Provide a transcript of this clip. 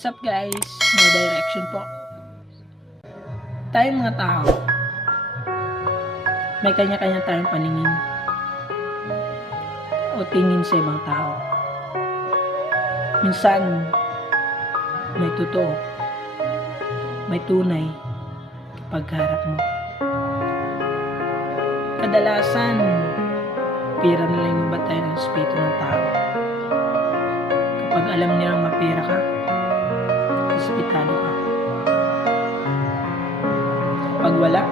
What's up guys? No direction po. Tayong mga tao, may kanya-kanya tayong paningin o tingin sa ibang tao. Minsan, may totoo, may tunay kapag harap mo. Kadalasan, pira na lang yung batay ng espiritu ng tao. Kapag alam nilang mapira ka, respetado ka. Pag wala,